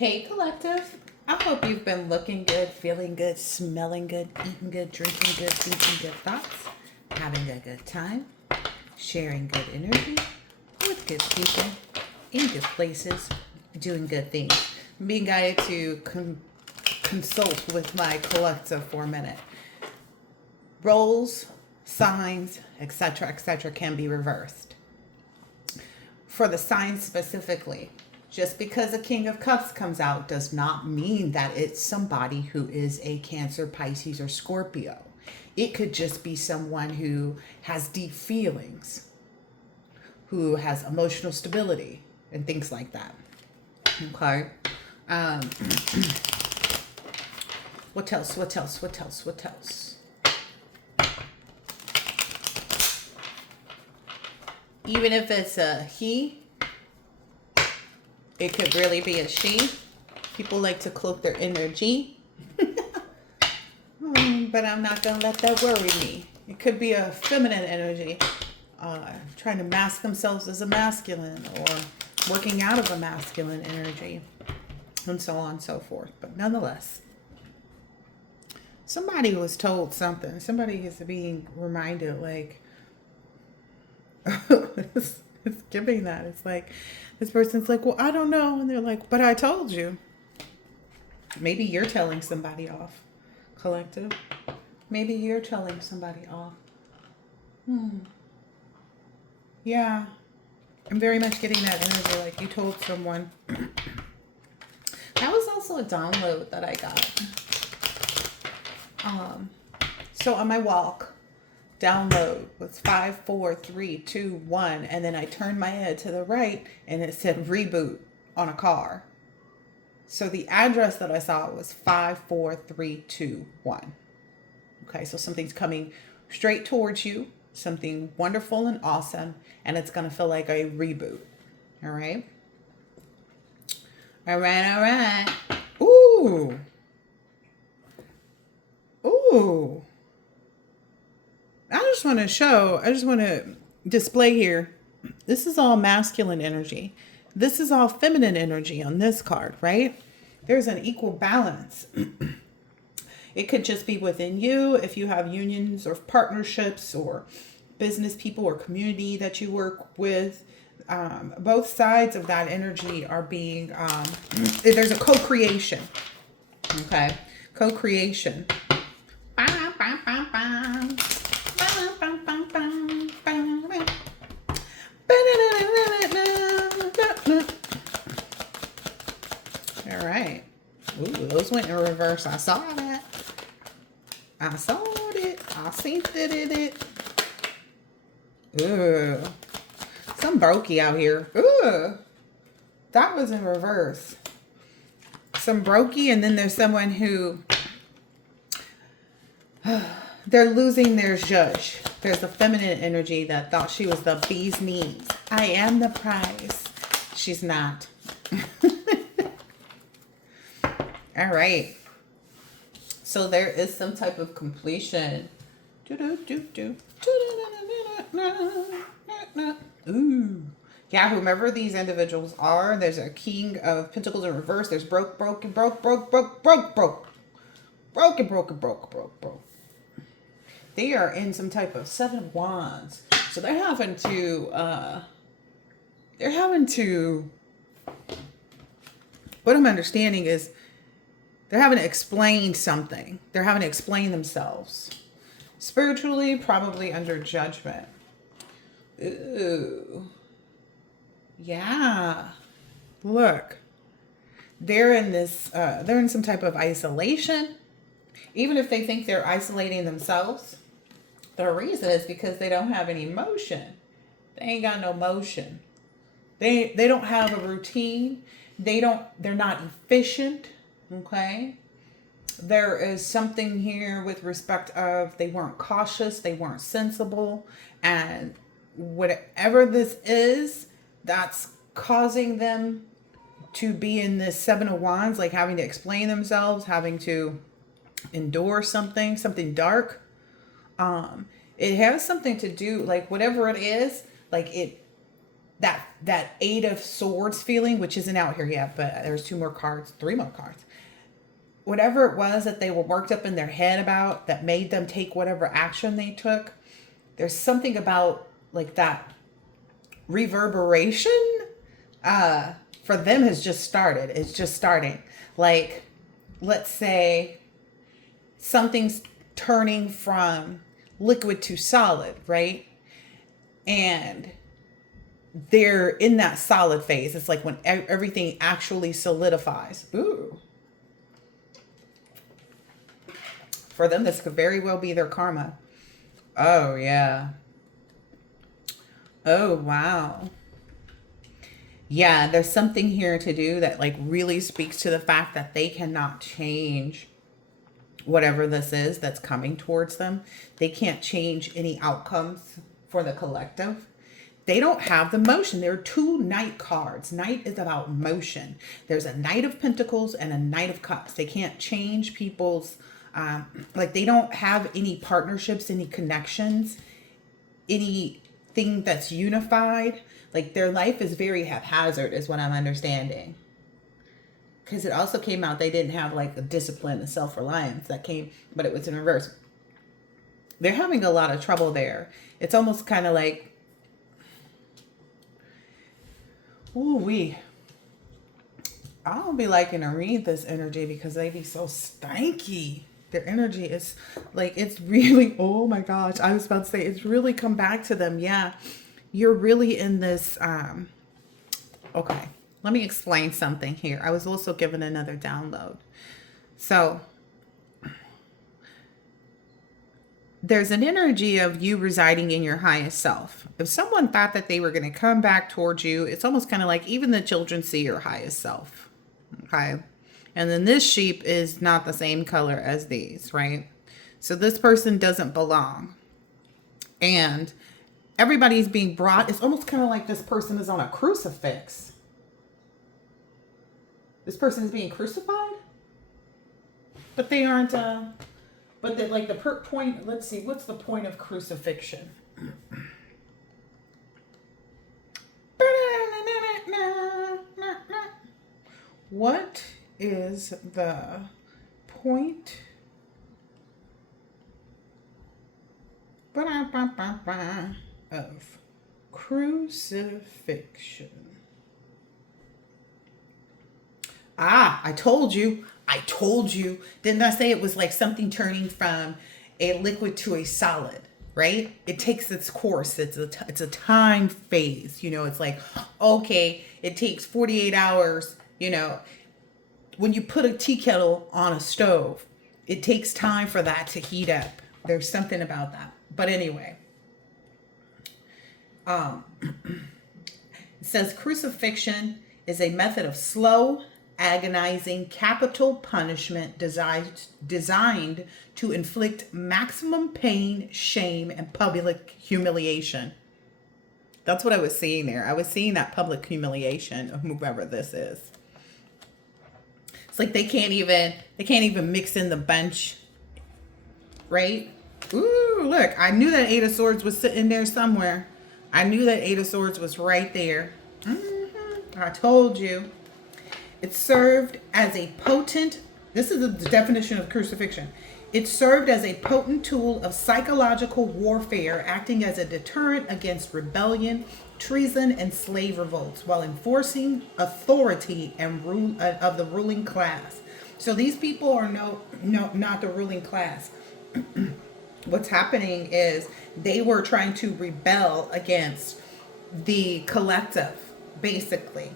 Hey, collective. I hope you've been looking good, feeling good, smelling good, eating good, drinking good, thinking good thoughts, having a good time, sharing good energy with good people, in good places, doing good things. I'm being guided to consult with my collective for a minute. Roles, signs, etc., can be reversed. For the signs specifically, just because a King of Cups comes out does not mean that it's somebody who is a Cancer, Pisces, or Scorpio. It could just be someone who has deep feelings, who has emotional stability, and things like that. Okay. Um, what else? What else? What else? What else? Even if it's a he, it could really be a she. People like to cloak their energy. But I'm not going to let that worry me. It could be a feminine energy, trying to mask themselves as a masculine or working out of a masculine energy, and so on and so forth. But nonetheless, somebody was told something. Somebody is being reminded, like, it's giving that. It's like, this person's like, well, I don't know. And they're like, but I told you. Maybe you're telling somebody off, collective. Maybe you're telling somebody off. Yeah. I'm very much getting that energy like you told someone. That was also a download that I got. So on my walk, download was 5, 4, 3, 2, 1, and then I turned my head to the right and it said reboot on a car. So the address that I saw was 54321. Okay, so something's coming straight towards you, something wonderful and awesome, and it's going to feel like a reboot. All right? All right, all right. Ooh. Ooh. I just want to display here. This is all masculine energy. This is all feminine energy on this card, right? There's an equal balance. It could just be within you if you have unions or partnerships or business people or community that you work with. Both sides of that energy are being, there's a co-creation. Okay. Co-creation. All right. Ooh, those went in reverse. I saw that. I saw it. I seen it. Ooh. Some brokey out here. Ooh. That was in reverse. Some brokey, and then there's someone who they're losing their judge. There's a feminine energy that thought she was the bee's knees. I am the prize. She's not. All right. So there is some type of completion. Ooh. Yeah, whomever these individuals are, there's a King of Pentacles in reverse. There's broke. They are in some type of Seven of Wands. So they're having to, what I'm understanding is they're having to explain something. They're having to explain themselves. Spiritually, probably under judgment. Ooh. Yeah. Look. They're in some type of isolation. Even if they think they're isolating themselves, the reason is because they don't have any motion. They ain't got no motion. They don't have a routine. They're not efficient. Okay. There is something here with respect of they weren't cautious, they weren't sensible, and whatever this is, that's causing them to be in this Seven of Wands, like having to explain themselves, having to endure something dark. It has something to do, like whatever it is, like that Eight of Swords feeling, which isn't out here yet, but there's 2 more cards, 3 more cards. Whatever it was that they were worked up in their head about that made them take whatever action they took, there's something about like that reverberation for them has just started. It's just starting. Like, let's say something's turning from liquid to solid, right? And they're in that solid phase. It's like when everything actually solidifies. Ooh. For them, this could very well be their karma. Oh, yeah. Oh, wow. Yeah, there's something here to do that like really speaks to the fact that they cannot change whatever this is that's coming towards them. They can't change any outcomes for the collective. They don't have the motion. There are 2 Knight cards. Knight is about motion. There's a Knight of Pentacles and a Knight of Cups. They can't change people's, like they don't have any partnerships, any connections, anything that's unified. Like their life is very haphazard is what I'm understanding. Because it also came out they didn't have like a discipline and self-reliance that came, but it was in reverse. They're having a lot of trouble there. It's almost kind of like, ooh, I don't be liking to read this energy because they be so stanky. Their energy is like, it's really, oh my gosh. I was about to say, it's really come back to them. Yeah. You're really in this, okay. Let me explain something here. I was also given another download. So there's an energy of you residing in your highest self. If someone thought that they were going to come back towards you, it's almost kind of like even the children see your highest self. Okay. And then this sheep is not the same color as these, right? So this person doesn't belong. And everybody's being brought. It's almost kind of like this person is on a crucifix. This person is being crucified, but they aren't, but they like the point, let's see, what's the point of crucifixion? What is the point of crucifixion? Ah, I told you. Didn't I say it was like something turning from a liquid to a solid, right? It takes its course. It's a time phase. You know, it's like, okay, it takes 48 hours, you know. When you put a tea kettle on a stove, it takes time for that to heat up. There's something about that. But anyway, it says crucifixion is a method of slow, agonizing capital punishment designed to inflict maximum pain, shame, and public humiliation. That's what I was seeing there. I was seeing that public humiliation of whoever this is. It's like they can't even mix in the bench, right? Ooh, look, I knew that Eight of Swords was sitting there somewhere. I knew that Eight of Swords was right there. I told you. It served as a potent, this is the definition of crucifixion. It served as a potent tool of psychological warfare, acting as a deterrent against rebellion, treason, and slave revolts, while enforcing authority and rule of the ruling class. So these people are not the ruling class. What's happening is they were trying to rebel against the collective, basically.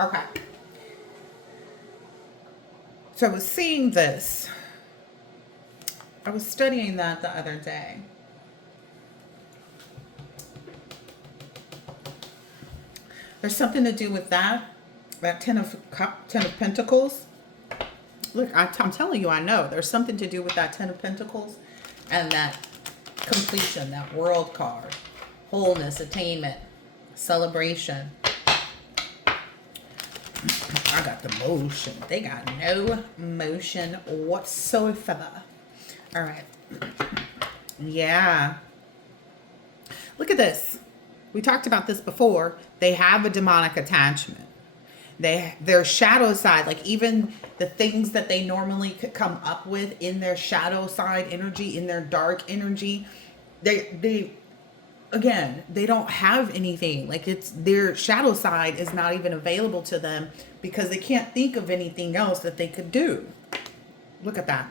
Okay. So I was seeing this. I was studying that the other day. There's something to do with that Ten of Pentacles. Look, I'm telling you, I know. There's something to do with that Ten of Pentacles and that completion, that world card. Wholeness, attainment, celebration. I got the motion. They got no motion whatsoever. All right. Yeah. Look at this. We talked about this before. They have a demonic attachment. Their shadow side, like even the things that they normally could come up with in their shadow side energy, in their dark energy, they again, they don't have anything. Like it's their shadow side is not even available to them because they can't think of anything else that they could do. Look at that.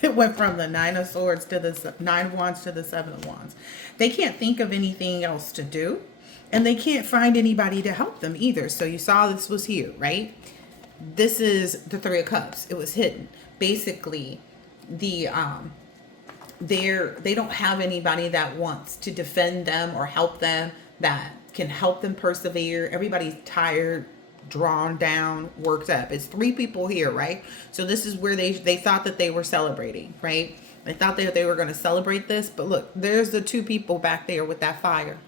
It went from the Nine of Swords to the Nine of Wands to the Seven of Wands. They can't think of anything else to do, and they can't find anybody to help them either. So you saw this was here, right? This is the Three of Cups. It was hidden. Basically, the they don't have anybody that wants to defend them or help them, that can help them persevere. Everybody's tired, drawn down, worked up. It's three people here, right? So this is where they thought that they were celebrating, right? They thought that they were going to celebrate this, but look, there's the two people back there with that fire.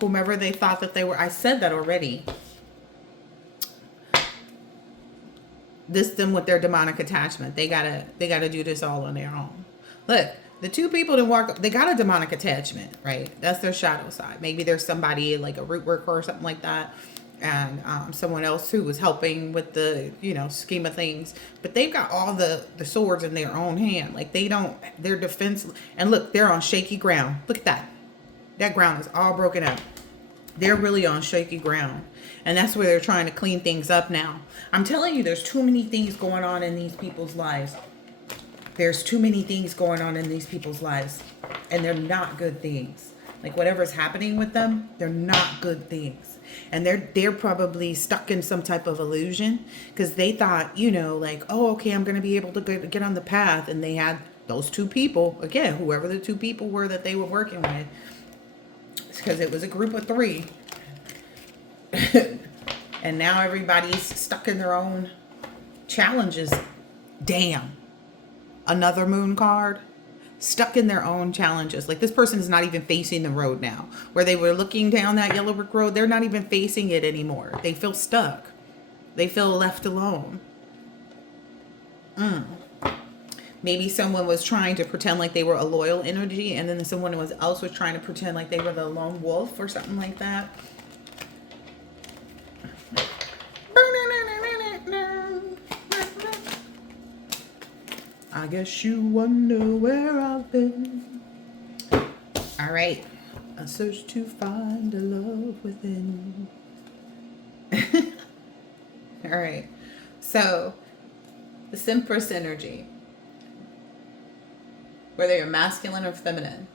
Whomever they thought that they were, I said that already. This them with their demonic attachment. They gotta do this all on their own. Look, the two people that walk, they got a demonic attachment, right? That's their shadow side. Maybe there's somebody like a root worker or something like that, and someone else who was helping with the scheme of things. But they've got all the swords in their own hand. Like they're defense. And look, they're on shaky ground. Look at that. That ground is all broken up. They're really on shaky ground. And that's where they're trying to clean things up now. I'm telling you, there's too many things going on in these people's lives. There's too many things going on in these people's lives. And they're not good things. Like whatever's happening with them, they're not good things. And they're probably stuck in some type of illusion. Because they thought, like, oh, okay, I'm going to be able to get on the path. And they had those two people, again, whoever the two people were that they were working with. Because it was a group of three. And now everybody's stuck in their own challenges. Damn. Another moon card. Stuck in their own challenges. Like this person is not even facing the road now. Where they were looking down that yellow brick road, they're not even facing it anymore. They feel stuck. They feel left alone. Maybe someone was trying to pretend like they were a loyal energy, and then someone else was trying to pretend like they were the lone wolf or something like that. I guess you wonder where I've been. All right. A search to find a love within. All right. So, the Empress energy, whether you're masculine or feminine,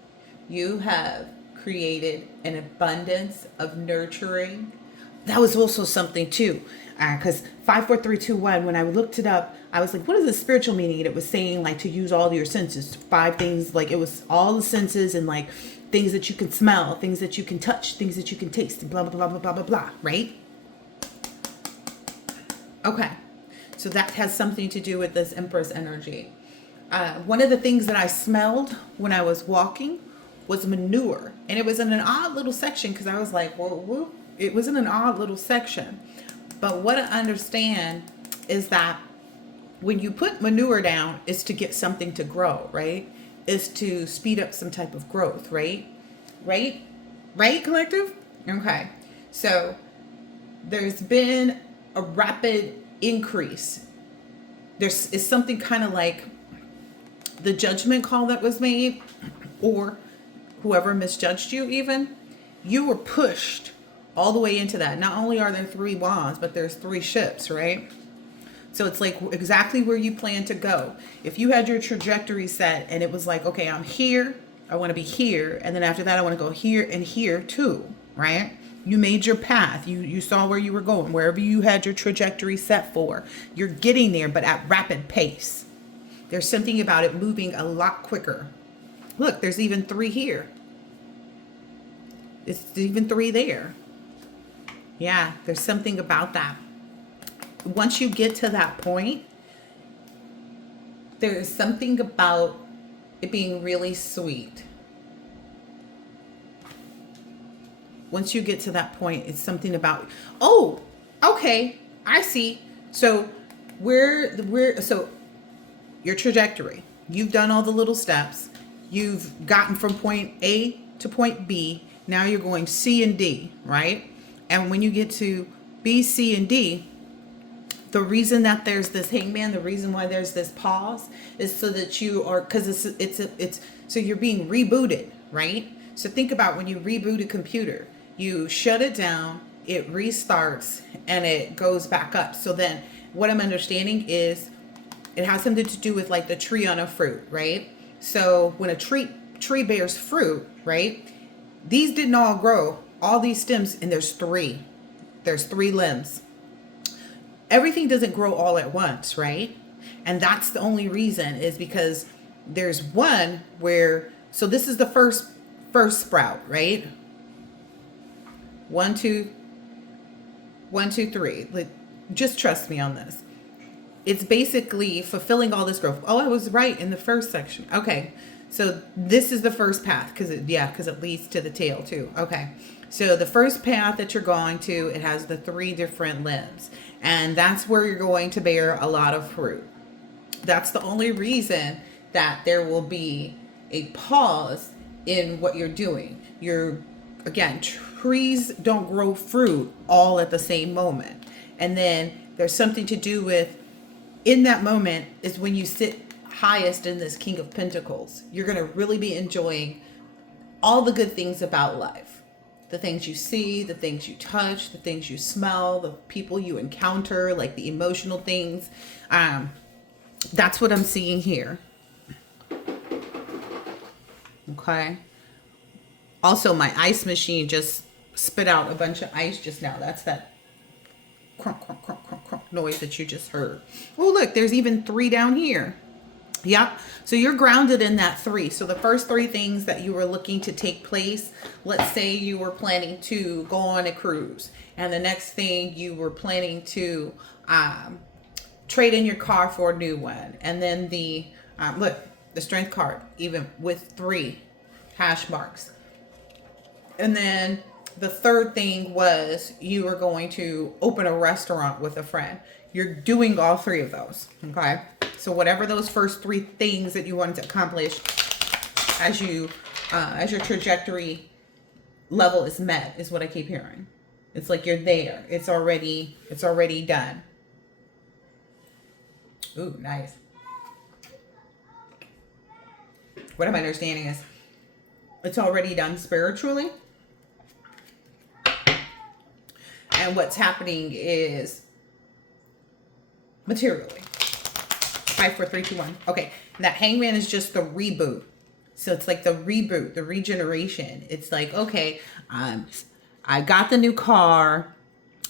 you have created an abundance of nurturing. That was also something too, because 5, 4, 3, 2, 1. When I looked it up, I was like, "What is the spiritual meaning?" And it was saying like to use all your senses, 5 things. Like it was all the senses and like things that you can smell, things that you can touch, things that you can taste, blah blah blah blah blah blah blah. Right? Okay, so that has something to do with this Empress energy. One of the things that I smelled when I was walking was manure, and it was in an odd little section because I was like, "Whoa." It was in an odd little section. But what I understand is that when you put manure down, it's to get something to grow, right? It's to speed up some type of growth, right? Right, collective? Okay. So there's been a rapid increase. It's something kind of like the judgment call that was made, or whoever misjudged you even, you were pushed all the way into that. Not only are there 3 wands, but there's 3 ships, right? So it's like exactly where you plan to go. If you had your trajectory set and it was like, okay, I'm here, I want to be here, and then after that I want to go here and here too, right? You made your path. You saw where you were going, wherever you had your trajectory set for. You're getting there, but at rapid pace. There's something about it moving a lot quicker. Look, there's even 3 here. It's even 3 there. Yeah, there's something about that. Once you get to that point, there is something about it being really sweet. Once you get to that point, it's something about, oh, okay, I see. So so your trajectory, You've done all the little steps. You've gotten from point A to point B. Now you're going C and D, right? And when you get to B, C, and D, the reason that there's this hangman, the reason why there's this pause is so that you are, because it's so you're being rebooted, right? So think about when you reboot a computer, you shut it down, it restarts, and it goes back up. So then what I'm understanding is it has something to do with like the tree on a fruit, right? So when a tree bears fruit, right? These didn't all grow, all these stems, and there's three limbs. Everything doesn't grow all at once, right? And that's the only reason is because there's one where, so this is the first sprout, right? One, two, three. Like, just trust me on this. It's basically fulfilling all this growth. Oh, I was right in the first section. Okay. So this is the first path because it leads to the tail too. Okay. So the first path that you're going to, it has the 3 different limbs, and that's where you're going to bear a lot of fruit. That's the only reason that there will be a pause in what you're doing. Again, trees don't grow fruit all at the same moment. And then there's something to do with, in that moment is when you sit highest in this King of Pentacles. You're going to really be enjoying all the good things about life. The things you see, the things you touch, the things you smell, the people you encounter, like the emotional things. That's what I'm seeing here. Okay. Also, my ice machine just spit out a bunch of ice just now. That's that crunk, crunk, crunk, crunk, crunk noise that you just heard. Oh, look, there's even 3 down here. Yep. So you're grounded in that 3. So the first 3 things that you were looking to take place, let's say you were planning to go on a cruise, and the next thing you were planning to trade in your car for a new one. And then the strength card, even with 3 hash marks. And then the third thing was you were going to open a restaurant with a friend. You're doing all 3 of those. Okay. So whatever those first 3 things that you wanted to accomplish as your trajectory level is met is what I keep hearing. It's like you're there. It's already done. Ooh, nice. What I'm understanding is it's already done spiritually. And what's happening is materially. 5, 4, 3, 2, 1. Okay. And that hangman is just the reboot. So it's like the reboot, the regeneration. It's like, okay, I got the new car.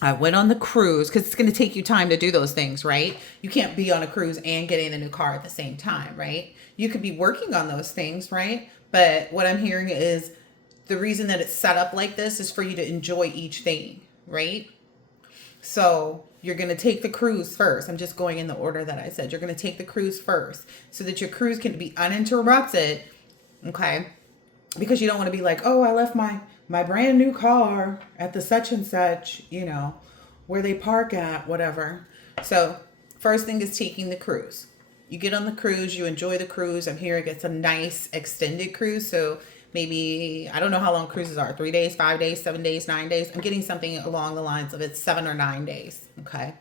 I went on the cruise because it's going to take you time to do those things, right? You can't be on a cruise and getting the new car at the same time, right? You could be working on those things, right? But what I'm hearing is the reason that it's set up like this is for you to enjoy each thing, right? So you're going to take the cruise first. I'm just going in the order that I said. You're going to take the cruise first so that your cruise can be uninterrupted, okay? Because you don't want to be like, oh, I left my brand new car at the such and such, where they park at, whatever. So first thing is taking the cruise. You get on the cruise, you enjoy the cruise. I'm hearing it's a nice extended cruise. So maybe, I don't know how long cruises are, 3 days, 5 days, 7 days, 9 days. I'm getting something along the lines of it's 7 or 9 days. Okay.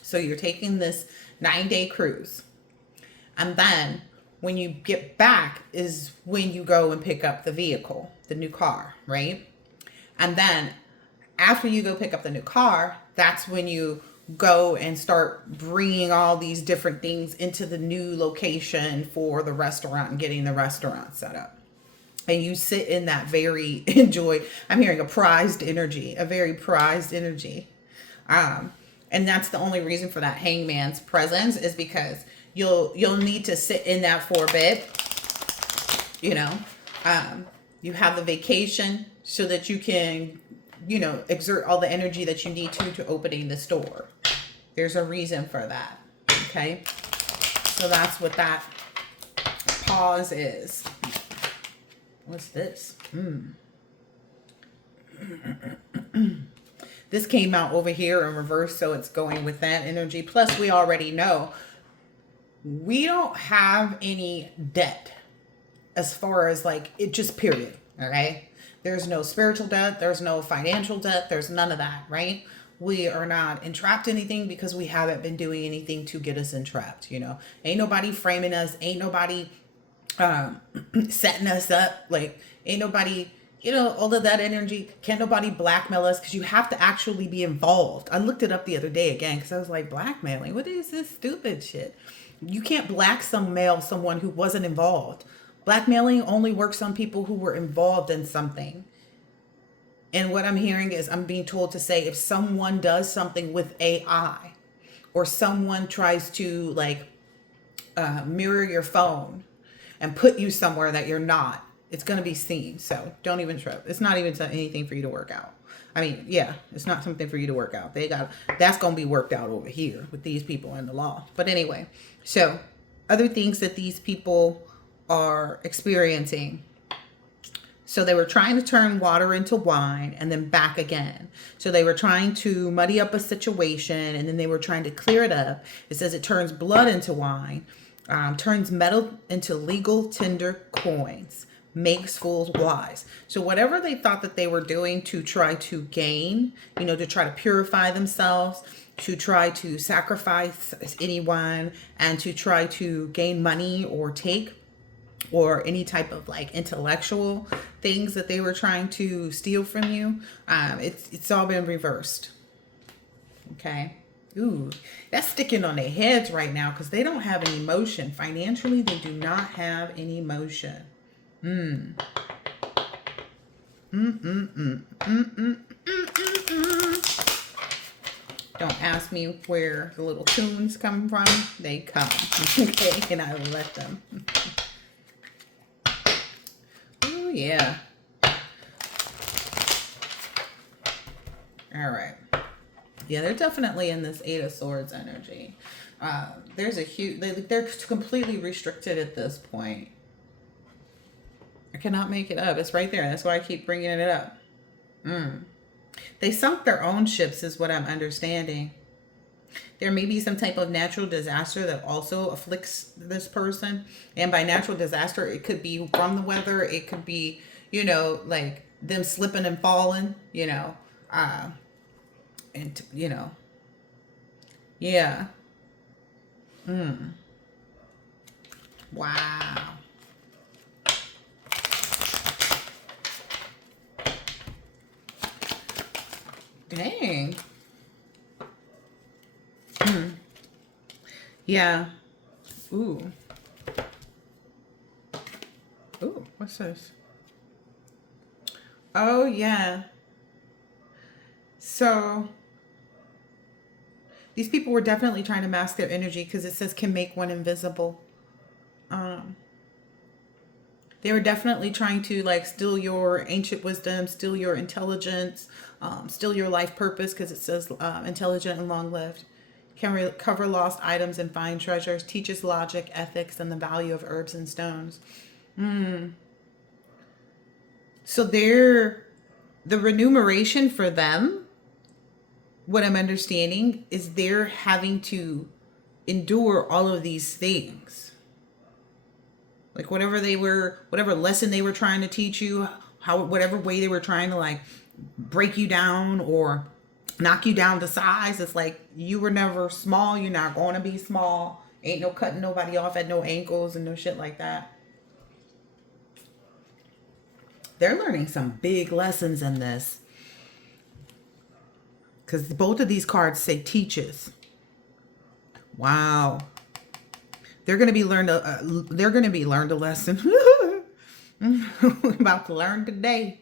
So you're taking this 9-day cruise. And then when you get back is when you go and pick up the vehicle, the new car, right? And then after you go pick up the new car, that's when you go and start bringing all these different things into the new location for the restaurant and getting the restaurant set up. And you sit in that very I'm hearing a very prized energy. And that's the only reason for that hangman's presence is because you'll need to sit in that for a bit. You have the vacation so that you can, exert all the energy that you need to opening the store. There's a reason for that. Okay. So that's what that pause is. What's this? This came out over here in reverse, so it's going with that energy. Plus, we already know We don't have any debt as far as like it, just period. Okay. There's no spiritual debt. There's no financial debt. There's none of that, right? We are not entrapped in anything because we haven't been doing anything to get us entrapped. Ain't nobody framing us. Ain't nobody um, setting us up. Like, ain't nobody, all of that energy. Can't nobody blackmail us because you have to actually be involved. I looked it up the other day again because I was like, blackmailing? What is this stupid shit? You can't blackmail someone who wasn't involved. Blackmailing only works on people who were involved in something. And what I'm hearing is I'm being told to say if someone does something with AI or someone tries to like mirror your phone and put you somewhere that you're not, it's going to be seen. So don't even trip. It's not even anything for you to work out. I mean, yeah, it's not something for you to work out. That's going to be worked out over here with these people in the law. But anyway, so other things that these people are experiencing. So they were trying to turn water into wine and then back again. So they were trying to muddy up a situation and then they were trying to clear it up. It says it turns blood into wine, turns metal into legal tender coins, makes fools wise. So whatever they thought that they were doing to try to gain, to try to purify themselves, to try to sacrifice anyone, and to try to gain money or take or any type of like intellectual things that they were trying to steal from you, it's all been reversed. Okay. Ooh, that's sticking on their heads right now because they don't have any motion. Financially, they do not have any motion. Mm. Don't ask me where the little tunes come from. They come. Okay, and I let them. Oh, yeah. All right. Yeah, they're definitely in this Eight of Swords energy. There's a huge... They're completely restricted at this point. I cannot make it up. It's right there. That's why I keep bringing it up. They sunk their own ships is what I'm understanding. There may be some type of natural disaster that also afflicts this person. And by natural disaster, it could be from the weather. It could be, like them slipping and falling, and, yeah. Wow. Dang. Yeah. Ooh. Ooh, what's this? Oh, yeah. So these people were definitely trying to mask their energy because it says can make one invisible. They were definitely trying to like steal your ancient wisdom, steal your intelligence, steal your life purpose because it says intelligent and long-lived. Can recover lost items and find treasures. Teaches logic, ethics, and the value of herbs and stones. So the remuneration for them, what I'm understanding, is they're having to endure all of these things. Like whatever lesson they were trying to teach you, whatever way they were trying to like break you down or knock you down to size. It's like you were never small. You're not going to be small. Ain't no cutting nobody off at no ankles and no shit like that. They're learning some big lessons in this. Because both of these cards say teaches. Wow. They're going to be learned a lesson. We're about to learn today.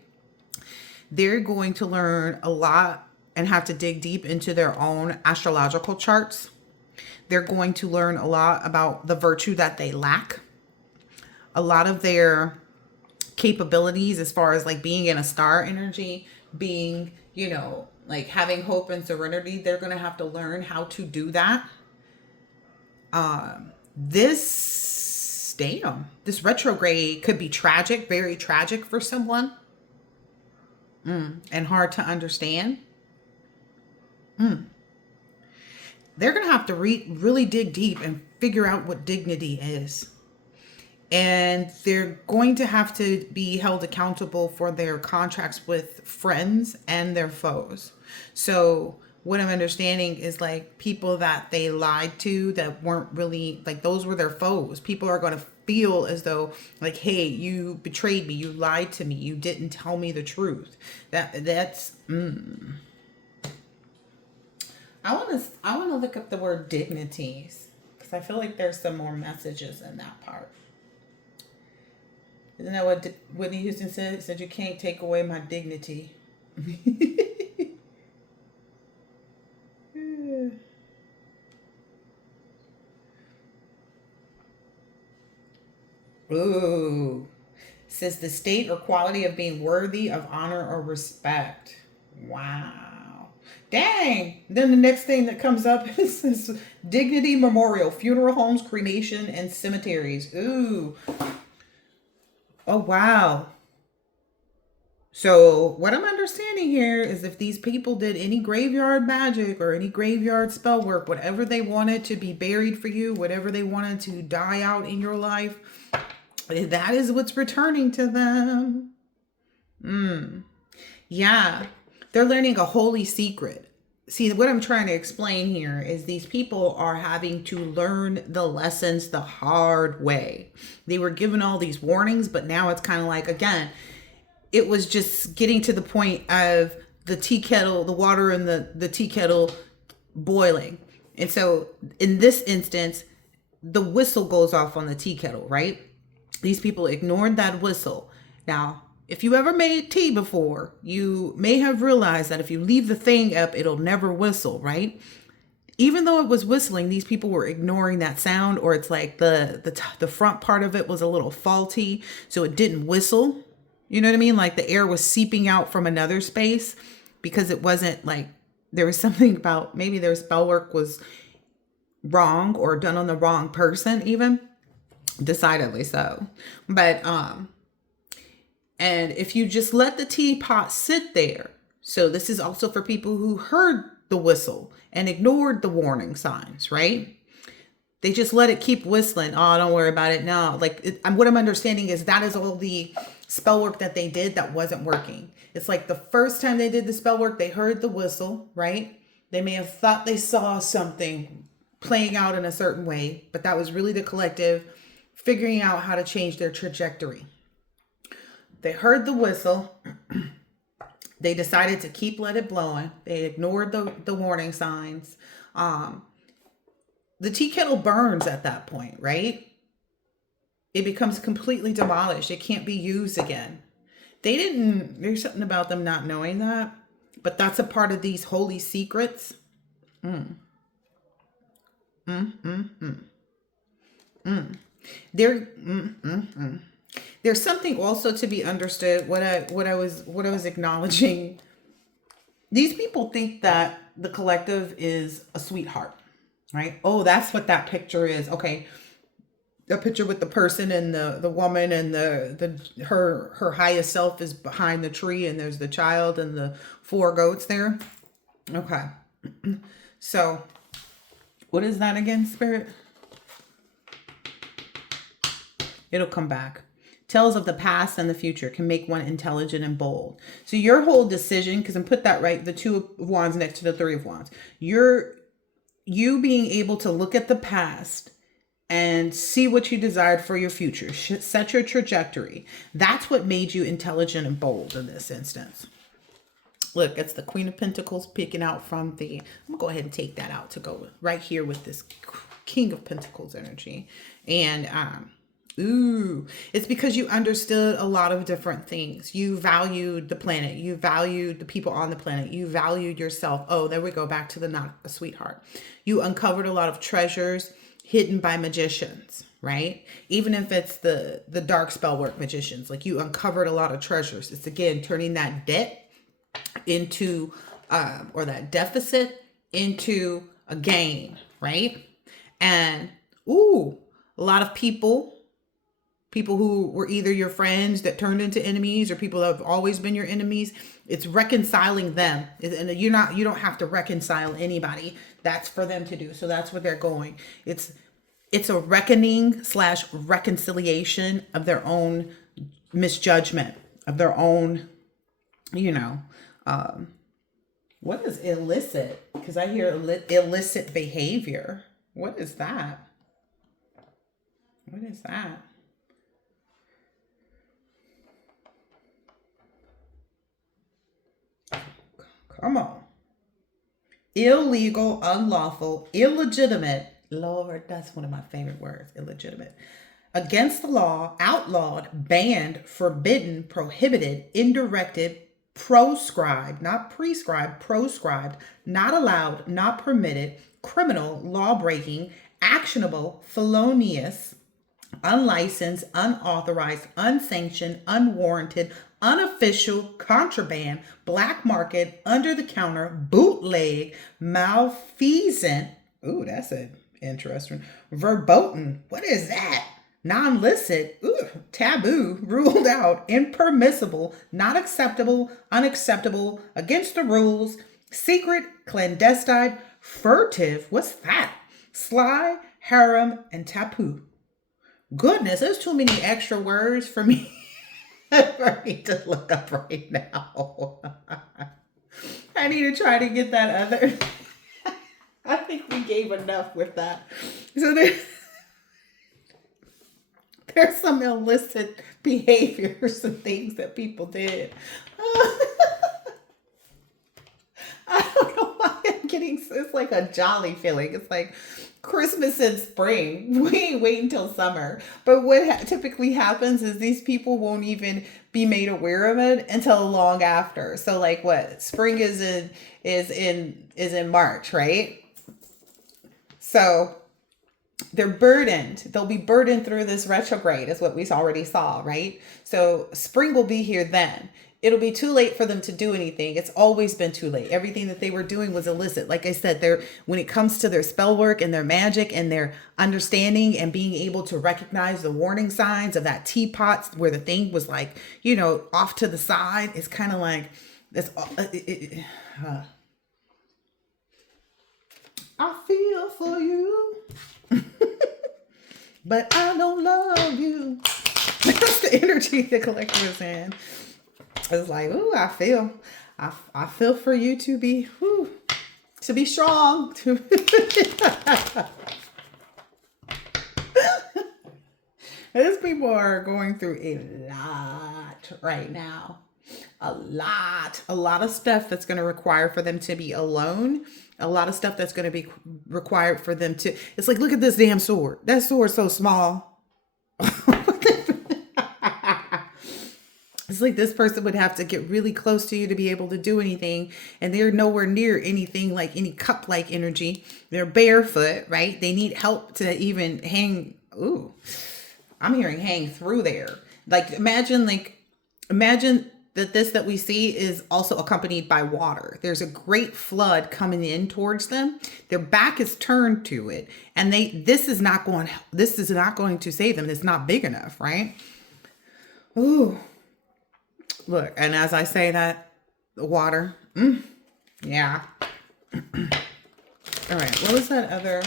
They're going to learn a lot and have to dig deep into their own astrological charts. They're going to learn a lot about the virtue that they lack. A lot of their capabilities as far as like being in a star energy, being, like having hope and serenity. They're going to have to learn how to do that. This retrograde could be tragic, very tragic for someone. And hard to understand. They're going to have to really dig deep and figure out what dignity is. And they're going to have to be held accountable for their contracts with friends and their foes. So what I'm understanding is like people that they lied to that weren't really like, those were their foes. People are going to feel as though like, hey, you betrayed me, you lied to me, you didn't tell me the truth. That's I want to look up the word dignities because I feel like there's some more messages in that part. Isn't that what Whitney Houston said? Said you can't take away my dignity. Ooh. Says the state or quality of being worthy of honor or respect. Wow. Dang. Then the next thing that comes up is dignity memorial, funeral homes, cremation, and cemeteries. Ooh. Oh, wow. So what I'm understanding here is if these people did any graveyard magic or any graveyard spell work, whatever they wanted to be buried for you, whatever they wanted to die out in your life, that is what's returning to them. Yeah. They're learning a holy secret. See, what I'm trying to explain here is these people are having to learn the lessons the hard way. They were given all these warnings, but now it's kind of like, again, it was just getting to the point of the tea kettle, the water in the tea kettle boiling. And so in this instance, the whistle goes off on the tea kettle, right? These people ignored that whistle. Now, if you ever made tea before, you may have realized that if you leave the thing up, it'll never whistle, right? Even though it was whistling, these people were ignoring that sound, or it's like the front part of it was a little faulty, so it didn't whistle. You know what I mean? Like the air was seeping out from another space because it wasn't like there was something about maybe their spell work was wrong or done on the wrong person, even decidedly so. But and if you just let the teapot sit there, so this is also for people who heard the whistle and ignored the warning signs, right? They just let it keep whistling. Oh, don't worry about it. No, what I'm understanding is that is all the spell work that they did that wasn't working. It's like the first time they did the spell work, they heard the whistle, right? They may have thought they saw something playing out in a certain way, but that was really the collective figuring out how to change their trajectory. They heard the whistle. They decided to let it blowing. They ignored the warning signs. The tea kettle burns at that point, right? It becomes completely demolished. It can't be used again. There's something about them not knowing that, but that's a part of these holy secrets. There's something also to be understood. What I was acknowledging. These people think that the collective is a sweetheart, right? Oh, that's what that picture is. Okay. The picture with the person and the woman and her highest self is behind the tree, and there's the child and the 4 goats there. Okay. So what is that again, Spirit? It'll come back. Tells of the past and the future can make one intelligent and bold. So your whole decision, because I'm put that right, the 2 of Wands next to the 3 of Wands. You being able to look at the past and see what you desired for your future. Set your trajectory. That's what made you intelligent and bold in this instance. Look, it's the Queen of Pentacles picking out from I'm going to go ahead and take that out to go right here with this King of Pentacles energy. And, it's because you understood a lot of different things. You valued the planet. You valued the people on the planet. You valued yourself. Oh, there we go. Back to the not a sweetheart. You uncovered a lot of treasures hidden by magicians, right? Even if it's the dark spell work magicians, like you uncovered a lot of treasures. It's again, turning that debt into, or that deficit into a gain, right? And, a lot of people who were either your friends that turned into enemies or people that have always been your enemies, it's reconciling them. And you don't have to reconcile anybody. That's for them to do. So that's what they're going. It's It's a reckoning / reconciliation of their own misjudgment, of their own, you know, what is illicit? Because I hear illicit behavior. What is that? What is that? Come on. Illegal, unlawful, illegitimate. Lord, that's one of my favorite words, illegitimate. Against the law, outlawed, banned, forbidden, prohibited, indirected, proscribed, not prescribed, proscribed, not allowed, not permitted, criminal, law breaking, actionable, felonious, unlicensed, unauthorized, unsanctioned, unwarranted, unofficial, contraband, black market, under the counter, bootleg, malfeasant. Ooh, that's an interesting. Verboten. What is that? Non-licit. Ooh, taboo. Ruled out. Impermissible. Not acceptable. Unacceptable. Against the rules. Secret. Clandestine. Furtive. What's that? Sly. Harem. And tapu. Goodness, there's too many extra words for me for me to look up right now. I need to try to get that other. I think we gave enough with that. So there's some illicit behaviors and things that people did. I don't know why I'm getting, it's like a jolly feeling. It's like Christmas and spring. We ain't wait until summer. But what typically happens is these people won't even be made aware of it until long after. So like what? Spring is in March, right? So they're burdened. They'll be burdened through this retrograde is what we already saw, right? So spring will be here then. It'll be too late for them to do anything. It's always been too late. Everything that they were doing was illicit. Like I said, when it comes to their spell work and their magic and their understanding and being able to recognize the warning signs of that teapot where the thing was like, off to the side, it's kind of like this. I feel for you, but I don't love you. That's the energy the collector is in. It's like, ooh, I feel for you to be strong. These people are going through a lot right now. A lot of stuff that's going to require for them to be alone. A lot of stuff that's going to be required for them to, it's like, look at this damn sword. That sword's so small. It's like this person would have to get really close to you to be able to do anything. And they're nowhere near anything like any cup-like energy. They're barefoot, right? They need help to even hang. Ooh, I'm hearing hang through there. Like imagine that we see is also accompanied by water. There's a great flood coming in towards them. Their back is turned to it. And this is not going to save them. It's not big enough, right? Ooh. Look, and as I say that, the water, yeah. All right, what was that other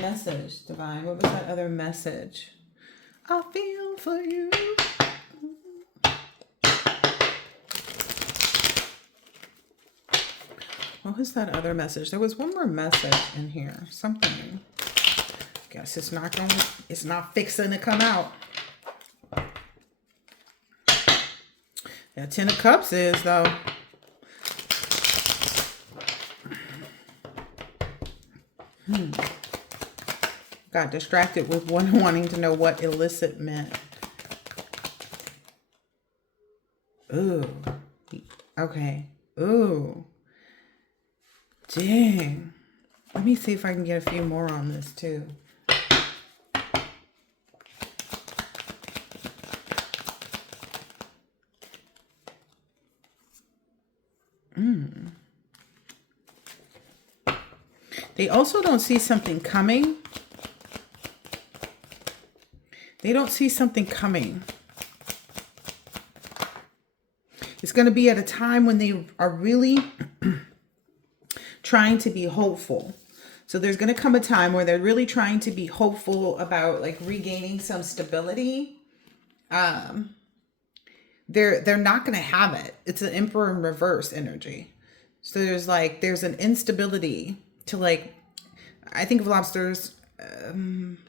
message, Divine? What was that other message? I feel for you. What was that other message? There was one more message in here. Something. Guess it's not fixing to come out. That 10 of Cups is, though. Got distracted with one wanting to know what illicit meant. Ooh. Okay. Ooh. Dang. Let me see if I can get a few more on this, too. They also don't see something coming. They don't see something coming. It's going to be at a time when they are really trying to be hopeful. So there's going to come a time where they're really trying to be hopeful about like regaining some stability. They're not going to have it. It's an emperor in reverse energy. So there's an instability to like, I think of lobsters.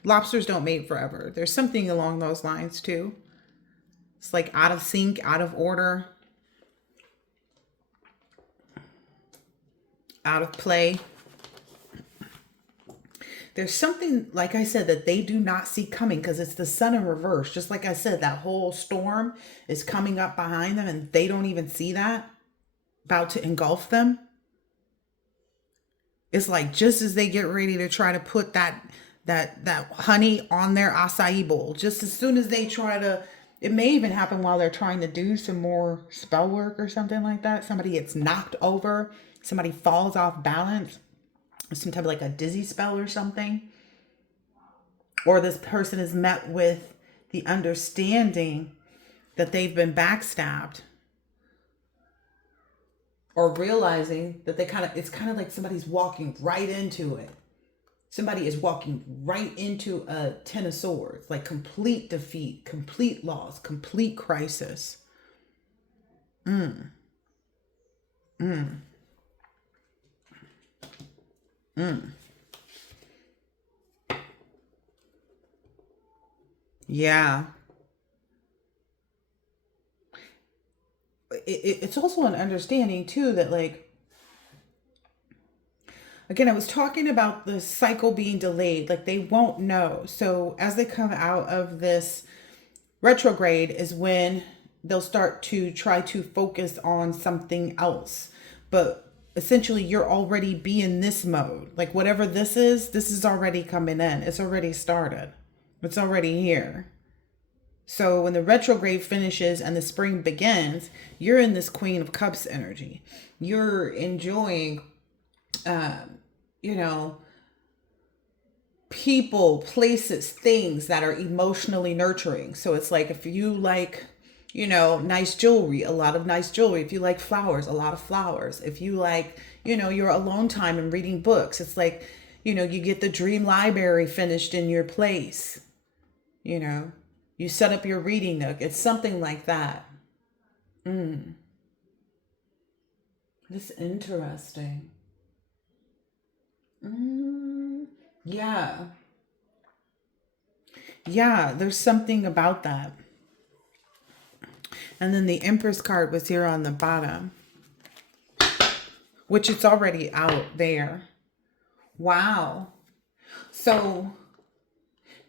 Lobsters don't mate forever. There's something along those lines too. It's like out of sync, out of order, out of play. There's something, like I said, that they do not see coming because it's the sun in reverse. Just like I said, that whole storm is coming up behind them and they don't even see that, about to engulf them. It's like just as they get ready to try to put that honey on their acai bowl, just as soon as they try to, it may even happen while they're trying to do some more spell work or something like that. Somebody gets knocked over, somebody falls off balance, some type of like a dizzy spell or something. Or this person is met with the understanding that they've been backstabbed, or realizing that it's kind of like somebody's walking right into it. Somebody is walking right into a 10 of swords, like complete defeat, complete loss, complete crisis. Yeah. It's also an understanding too that like, again, I was talking about the cycle being delayed, like they won't know. So as they come out of this retrograde is when they'll start to try to focus on something else. But essentially you're already be in this mode. Like whatever this is already coming in. It's already started. It's already here. So when the retrograde finishes and the spring begins, you're in this Queen of Cups energy. You're enjoying, you know, people, places, things that are emotionally nurturing. So it's like if you like, you know, nice jewelry, a lot of nice jewelry. If you like flowers, a lot of flowers. If you like, you know, your alone time and reading books, it's like, you know, you get the dream library finished in your place. You know, you set up your reading nook. It's something like that. It's interesting. Yeah. Yeah, there's something about that. And then the Empress card was here on the bottom, which it's already out there. Wow. So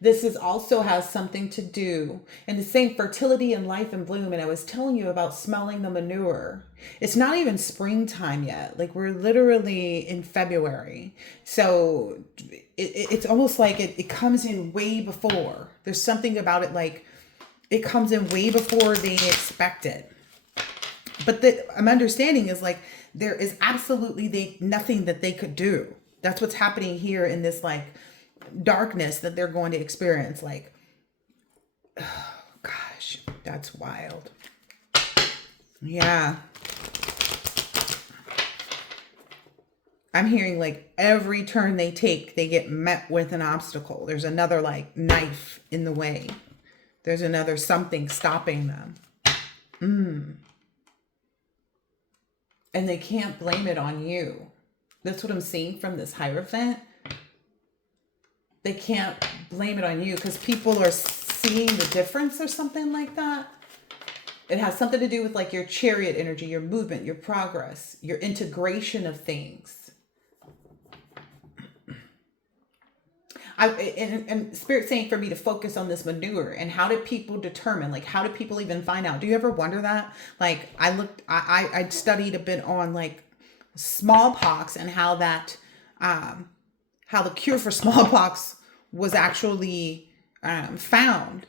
this is also has something to do, and the same fertility and life and bloom. And I was telling you about smelling the manure. It's not even springtime yet. Like we're literally in February. So it's almost like it comes in way before. There's something about it like it comes in way before they expect it. But I'm understanding is like there is absolutely nothing that they could do. That's what's happening here in this like darkness that they're going to experience. Like, oh gosh, that's wild. Yeah. I'm hearing like every turn they take, they get met with an obstacle. There's another like knife in the way. There's another something stopping them. And they can't blame it on you. That's what I'm seeing from this Hierophant. They can't blame it on you because people are seeing the difference or something like that. It has something to do with like your chariot energy, your movement, your progress, your integration of things. And Spirit saying for me to focus on this manure and how did people determine, like how do people even find out? Do you ever wonder that? Like I studied a bit on like smallpox and how that how the cure for smallpox was actually found.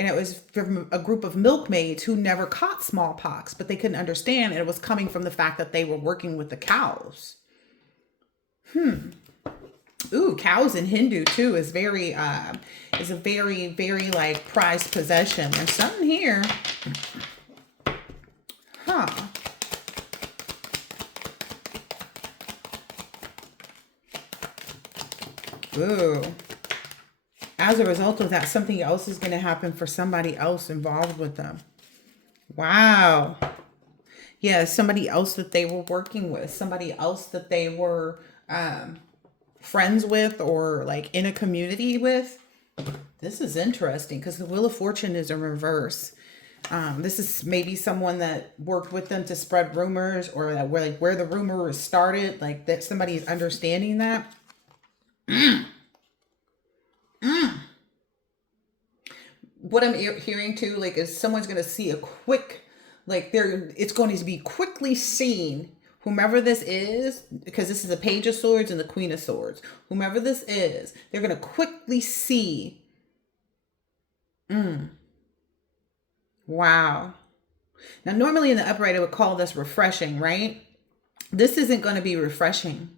And it was from a group of milkmaids who never caught smallpox, but they couldn't understand. And it was coming from the fact that they were working with the cows. Ooh, cows in Hindu too is a very, very like prized possession. There's something here. Huh. Ooh. As a result of that, something else is going to happen for somebody else involved with them. Wow. Yeah, somebody else that they were working with, somebody else that they were friends with or like in a community with. This is interesting because the Wheel of Fortune is in reverse. This is maybe someone that worked with them to spread rumors, or that where the rumor started, like that somebody is understanding that. What I'm hearing too, like, is someone's going to see a quick, like it's going to be quickly seen, whomever this is, because this is a Page of Swords and the Queen of Swords. Whomever this is, they're going to quickly see. Wow. Now, normally in the upright, I would call this refreshing, right? This isn't going to be refreshing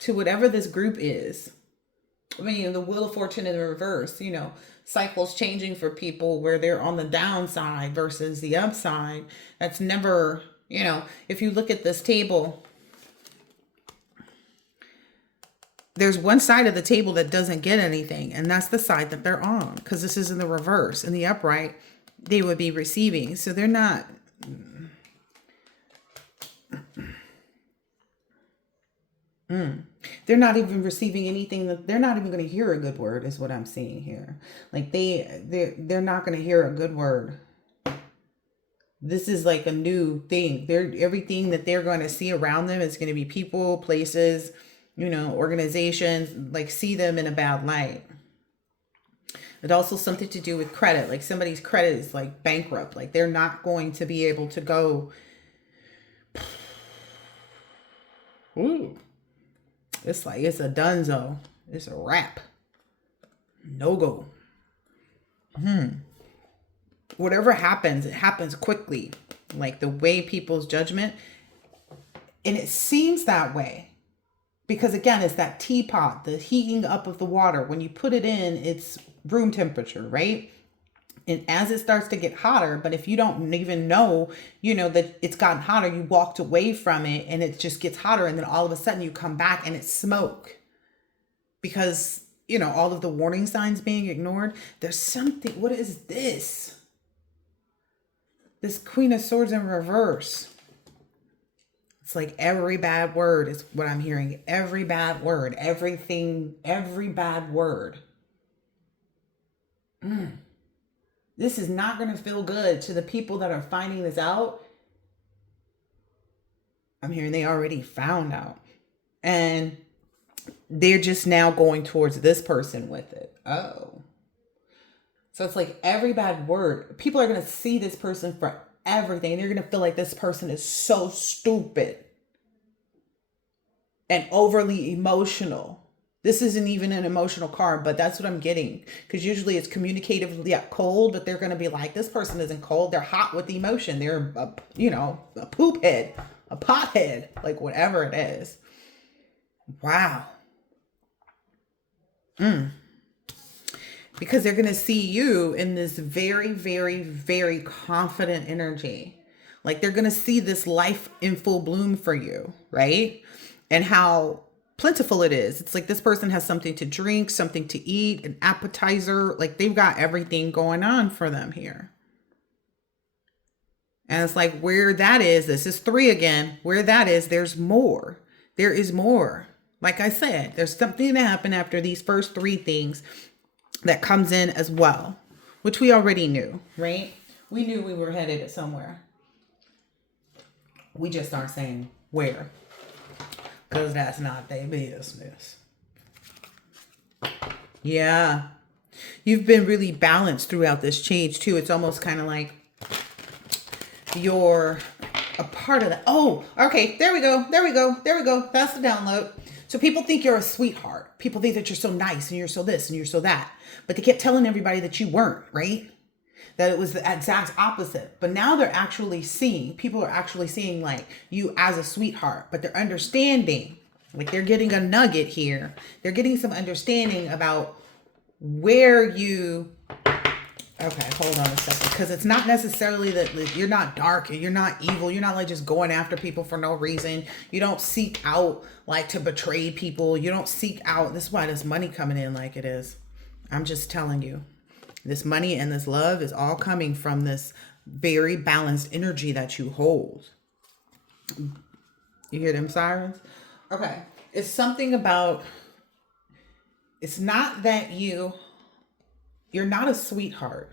to whatever this group is. I mean, the Wheel of Fortune in the reverse, cycles changing for people where they're on the downside versus the upside. That's never, if you look at this table, there's one side of the table that doesn't get anything, and that's the side that they're on, because this is in the reverse. In the upright, they would be receiving. So they're not. They're not even receiving anything. That they're not even going to hear a good word, is what I'm seeing here. Like they're not going to hear a good word. This is like a new thing. Everything that they're going to see around them is going to be people, places, organizations, like see them in a bad light. It also something to do with credit. Like somebody's credit is like bankrupt. Like they're not going to be able to go. Ooh. It's like, it's a donezo. It's a wrap. No go. Whatever happens, it happens quickly. Like the way people's judgment. And it seems that way. Because again, it's that teapot, the heating up of the water. When you put it in, it's room temperature, right? And as it starts to get hotter, but if you don't even know, that it's gotten hotter, you walked away from it and it just gets hotter. And then all of a sudden you come back and it's smoke because, all of the warning signs being ignored. There's something, what is this? This Queen of Swords in reverse. It's like every bad word is what I'm hearing. Every bad word, everything, every bad word. This is not going to feel good to the people that are finding this out. I'm hearing they already found out. And they're just now going towards this person with it. Oh. So it's like every bad word. People are going to see this person for everything. They're going to feel like this person is so stupid and overly emotional. This isn't even an emotional card, but that's what I'm getting. Because usually it's communicatively cold, but they're going to be like, this person isn't cold. They're hot with emotion. They're, a poop head, a pothead, like whatever it is. Wow. Because they're going to see you in this very, very, very confident energy. Like they're going to see this life in full bloom for you, right? And how plentiful it is. It's like this person has something to drink, something to eat, an appetizer. Like they've got everything going on for them here. And it's like where that is, this is 3 again. Where that is, there's more. There is more. Like I said, there's something to happen after these first 3 things that comes in as well, which we already knew, right? We knew we were headed somewhere. We just aren't saying where. Because that's not their business. Yeah. You've been really balanced throughout this change too. It's almost kind of like you're a part of that. Oh, okay. There we go. That's the download. So people think you're a sweetheart. People think that you're so nice and you're so this and you're so that. But they kept telling everybody that you weren't, right? That it was the exact opposite. But now they're actually seeing, people are actually seeing like you as a sweetheart, but they're understanding, like they're getting a nugget here. They're getting some understanding about where you Okay, hold on a second. Because it's not necessarily that you're not dark and you're not evil. You're not like just going after people for no reason. You don't seek out like to betray people. You don't seek out. This is why there's money coming in like it is. I'm just telling you. This money and this love is all coming from this very balanced energy that you hold. You hear them sirens? Okay. It's something about, it's not that you're not a sweetheart.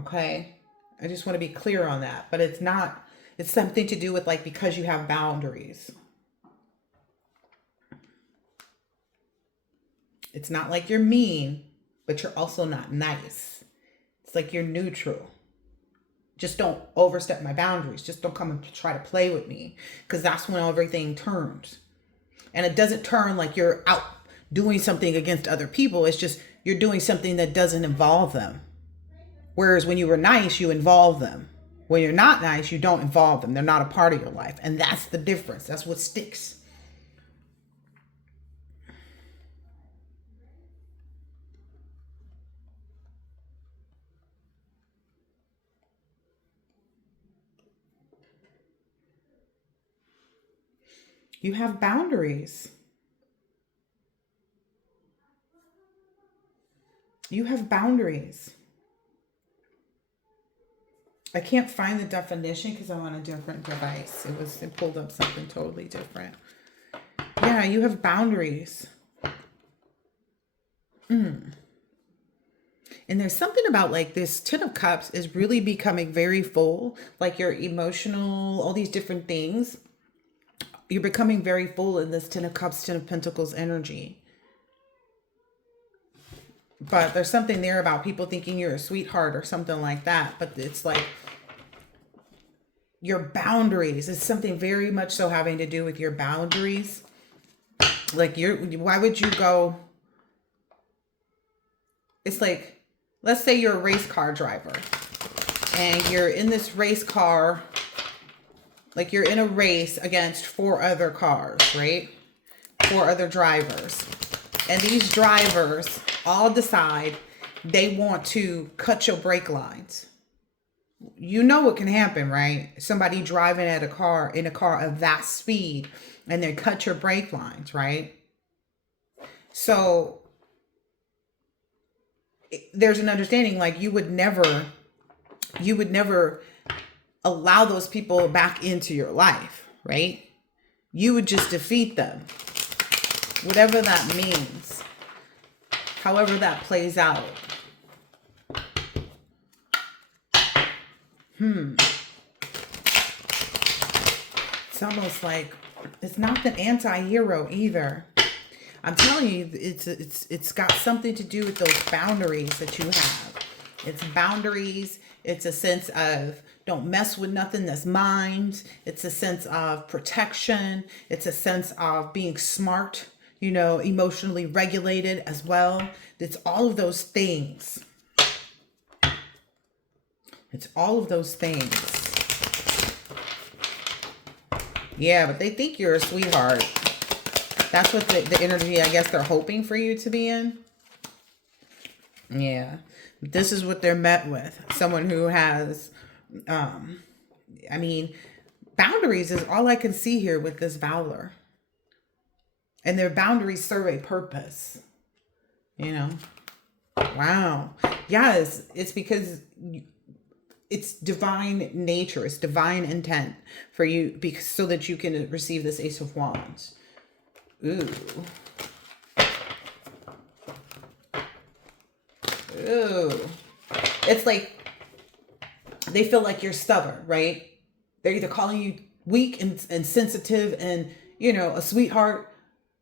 Okay. I just want to be clear on that. But it's not, it's something to do with like because you have boundaries. It's not like you're mean, but you're also not nice. It's like you're neutral. Just don't overstep my boundaries. Just don't come and try to play with me. Because that's when everything turns. And it doesn't turn like you're out doing something against other people. It's just you're doing something that doesn't involve them. Whereas when you were nice, you involve them. When you're not nice, you don't involve them. They're not a part of your life. And that's the difference. That's what sticks. You have boundaries. You have boundaries. I can't find the definition because I'm on a different device. It pulled up something totally different. Yeah, you have boundaries. And there's something about like this Ten of Cups is really becoming very full, like your emotional, all these different things. You're becoming very full in this Ten of Cups, Ten of Pentacles energy. But there's something there about people thinking you're a sweetheart or something like that. But it's like your boundaries. It's something very much so having to do with your boundaries. Like why would you go? It's like, let's say you're a race car driver and you're in this race car, like you're in a race against 4 other cars, right? 4 other drivers. And these drivers all decide they want to cut your brake lines. You know what can happen, right? Somebody driving in a car of that speed and they cut your brake lines, right? So there's an understanding like you would never allow those people back into your life, right? You would just defeat them. Whatever that means. However that plays out. It's almost like it's not the anti-hero either. I'm telling you, it's got something to do with those boundaries that you have. It's boundaries. It's a sense of don't mess with nothing that's mine. It's a sense of protection. It's a sense of being smart, emotionally regulated as well. It's all of those things. It's all of those things. Yeah, but they think you're a sweetheart. That's what the energy, I guess, they're hoping for you to be in. Yeah. This is what they're met with. Someone who has, boundaries is all I can see here with this Valor. And their boundaries serve a purpose. Wow. Yes, it's because it's divine nature. It's divine intent for you so that you can receive this Ace of Wands. Ooh. Ooh. It's like they feel like you're stubborn, right? They're either calling you weak and sensitive and, a sweetheart,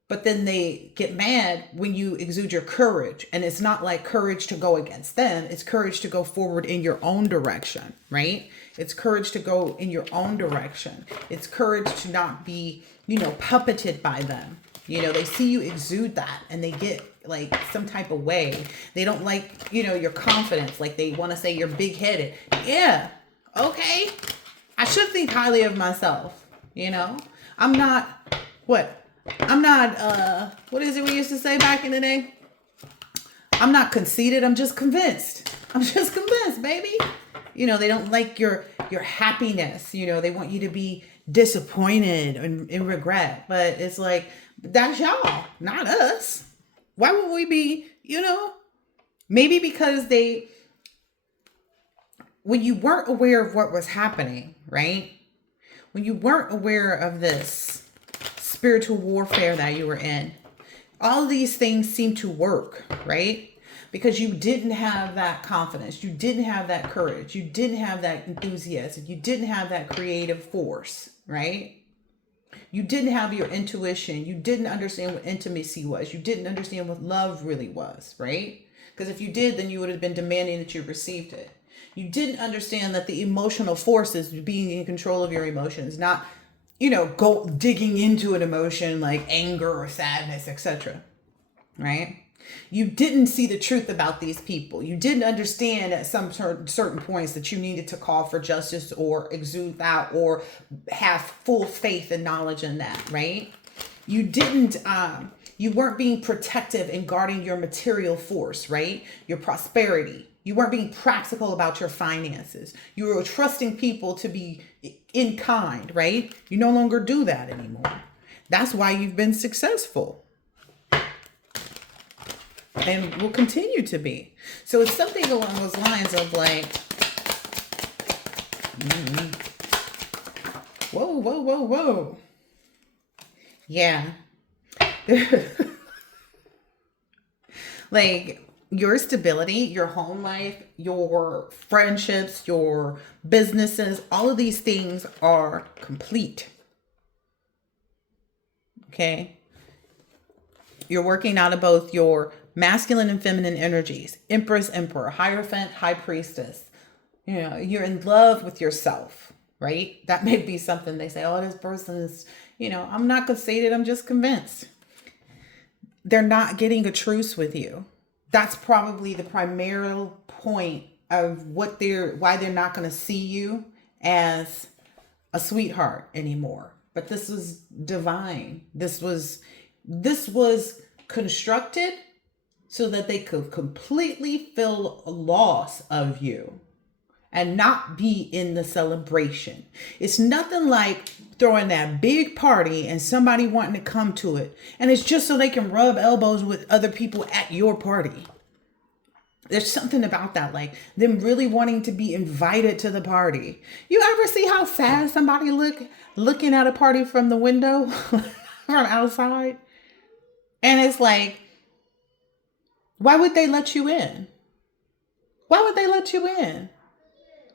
but then they get mad when you exude your courage. And it's not like courage to go against them. It's courage to go forward in your own direction, right? It's courage to go in your own direction. It's courage to not be, puppeted by them. They see you exude that and they get like some type of way. They don't like, your confidence. Like they want to say you're big headed. Yeah. Okay. I should think highly of myself. I'm not, what is it we used to say back in the day? I'm not conceited. I'm just convinced. I'm just convinced, baby. They don't like your happiness. They want you to be disappointed and in regret. But it's like, that's y'all, not us. Why would we be, maybe because when you weren't aware of what was happening, right? When you weren't aware of this spiritual warfare that you were in, all of these things seem to work, right? Because you didn't have that confidence. You didn't have that courage. You didn't have that enthusiasm. You didn't have that creative force, right? You didn't have your intuition. You didn't understand what intimacy was. You didn't understand what love really was, right? Because if you did, then you would have been demanding that you received it. You didn't understand that the emotional force is being in control of your emotions, not, go digging into an emotion like anger or sadness, etc. Right? You didn't see the truth about these people. You didn't understand at some certain points that you needed to call for justice or exude that or have full faith and knowledge in that, right? You didn't, you weren't being protective and guarding your material force, right? Your prosperity. You weren't being practical about your finances. You were trusting people to be in kind, right? You no longer do that anymore. That's why you've been successful. And will continue to be. So it's something along those lines of like, whoa. Yeah. Like your stability, your home life, your friendships, your businesses, all of these things are complete. Okay. You're working out of both your masculine and feminine energies, Empress, Emperor, Hierophant, High Priestess. You're in love with yourself, right? That may be something they say, oh, this person is, I'm not conceited, I'm just convinced. They're not getting a truce with you. That's probably the primary point of why they're not going to see you as a sweetheart anymore. But this was divine. This was constructed so that they could completely feel a loss of you and not be in the celebration. It's nothing like throwing that big party and somebody wanting to come to it, and it's just so they can rub elbows with other people at your party. There's something about that, like them really wanting to be invited to the party. You ever see how sad somebody looking at a party from the window from outside? And it's like, why would they let you in? Why would they let you in?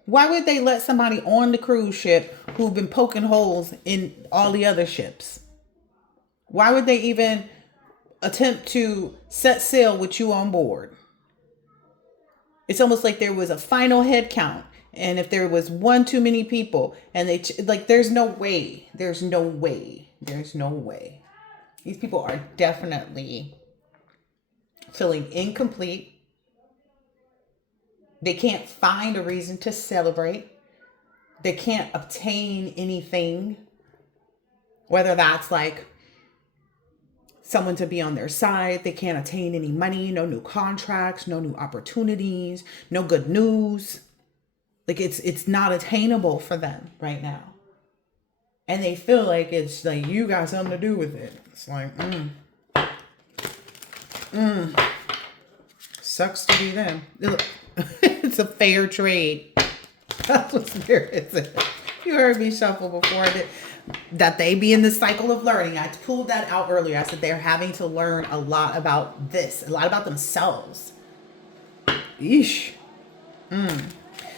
Why would they let somebody on the cruise ship who've been poking holes in all the other ships? Why would they even attempt to set sail with you on board? It's almost like there was a final head count. And if there was one too many people and there's no way. There's no way. These people are definitely feeling incomplete. They can't find a reason to celebrate. They can't obtain anything, whether that's like someone to be on their side. They can't attain any money, no new contracts, no new opportunities, no good news. Like it's not attainable for them right now. And they feel like it's like you got something to do with it. It's like, sucks to be them. It's a fair trade. That's what spirit is. You heard me shuffle before that they be in the cycle of learning. I pulled that out earlier. I said they're having to learn a lot about this, a lot about themselves. Yeesh.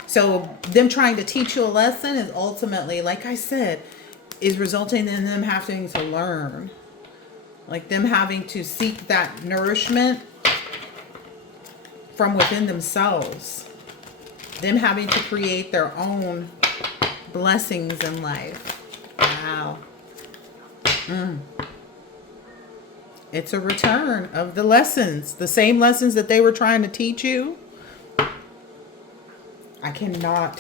So them trying to teach you a lesson is ultimately, like I said, is resulting in them having to learn. Like them having to seek that nourishment from within themselves. Them having to create their own blessings in life. Wow. It's a return of the lessons. The same lessons that they were trying to teach you. I cannot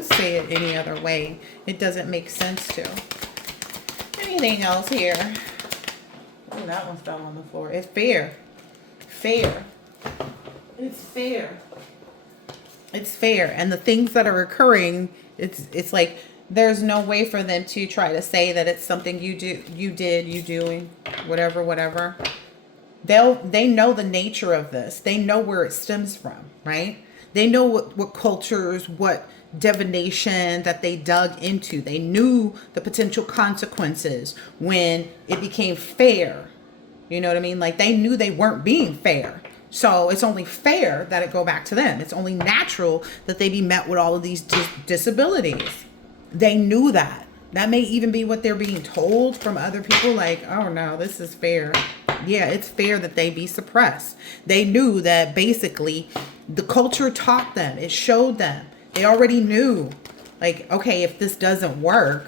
say it any other way. It doesn't make sense to. Anything else here? Oh, that one fell on the floor. It's fair. Fair. It's fair. It's fair. And the things that are occurring, it's like there's no way for them to try to say that it's something you doing, whatever. They know the nature of this. They know where it stems from, right? They know what cultures, what divination that they dug into. They knew the potential consequences when it became fair. You know what I mean? Like they knew they weren't being fair. So it's only fair that it go back to them. It's only natural that they be met with all of these disabilities. They knew that. That may even be what they're being told from other people. Like, oh no, this is fair. Yeah, it's fair that they be suppressed. They knew that basically the culture taught them. It showed them. They already knew. Like, okay, if this doesn't work,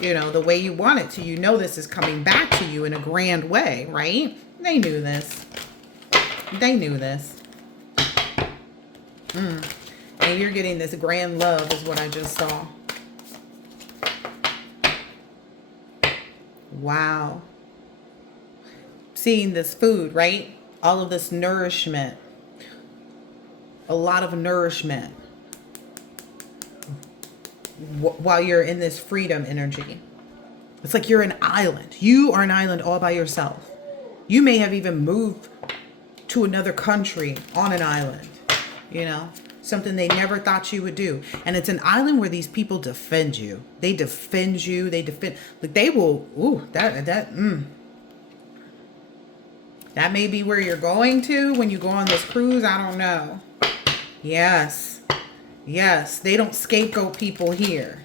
the way you want it to, this is coming back to you in a grand way, right? They knew this. They knew this. And you're getting this grand love is what I just saw. Wow. Seeing this food, right? All of this nourishment. A lot of nourishment. While you're in this freedom energy. It's like you're an island. You are an island all by yourself. You may have even moved to another country on an island. Something they never thought you would do. And it's an island where these people defend you. They defend you. They defend. Like they will. Ooh, that may be where you're going to when you go on this cruise. I don't know. Yes. They don't scapegoat people here.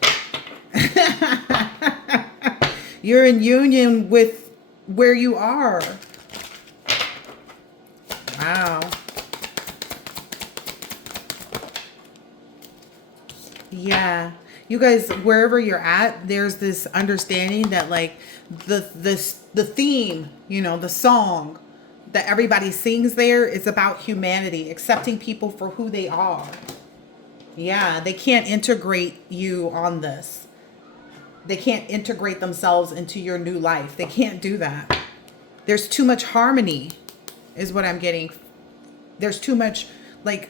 You're in union with where you are. Wow. Yeah. You guys, wherever you're at, there's this understanding that like the theme, the song that everybody sings there is about humanity, accepting people for who they are. Yeah, they can't integrate you on this. They can't integrate themselves into your new life. They can't do that. There's too much harmony is what I'm getting. There's too much, like,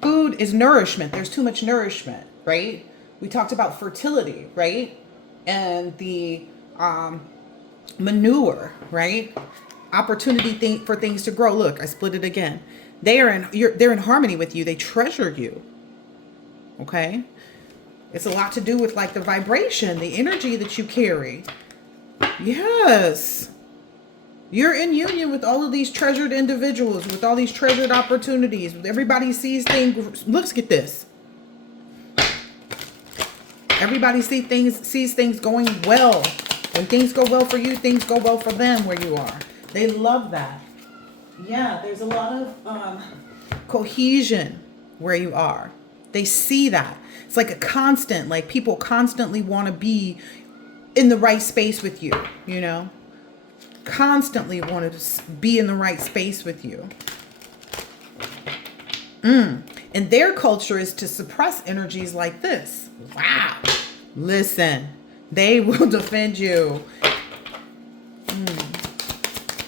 food is nourishment. There's too much nourishment, right? We talked about fertility, right? And the manure, right? Opportunity for things to grow. Look, I split it again. They're in harmony with you. They treasure you. Okay? It's a lot to do with like the vibration, the energy that you carry. Yes. You're in union with all of these treasured individuals, with all these treasured opportunities. Everybody sees things. Look at this. Everybody sees things going well. When things go well for you, things go well for them where you are. They love that. Yeah, there's a lot of cohesion where you are. They see that. It's like a constant, like people constantly want to be in the right space with you, Constantly want to be in the right space with you. And their culture is to suppress energies like this. Wow. Listen, they will defend you.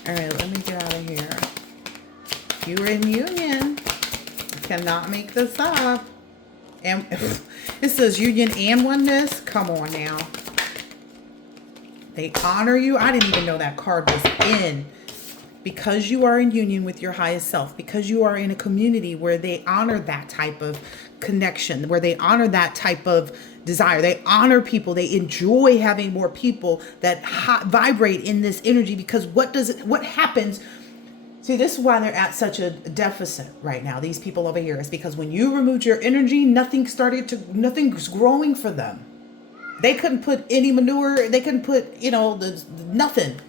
All right, let me get out of here. You're in union. You cannot make this up. And it says union and oneness. Come on now. They honor you. I didn't even know that card was in. Because you are in union with your highest self. Because you are in a community where they honor that type of connection. Where they honor that type of desire. They honor people. They enjoy having more people that vibrate in this energy. Because what happens? See, this is why they're at such a deficit right now. These people over here. It's because when you removed your energy, nothing's growing for them. They couldn't put any manure. They couldn't put, nothing.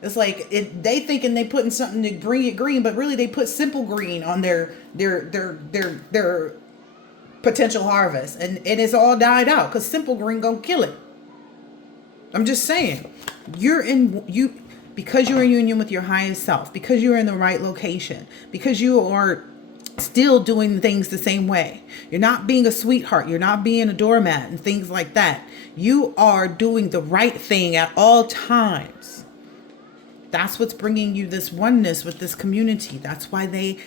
It's like they thinking they putting something to bring it green, but really they put simple green on their potential harvest, and it's all died out because simple green gonna kill it. I'm just saying, because you're in union with your highest self, because you're in the right location, because you are still doing things the same way. You're not being a sweetheart. You're not being a doormat and things like that. You are doing the right thing at all times. That's what's bringing you this oneness with this community. That's why they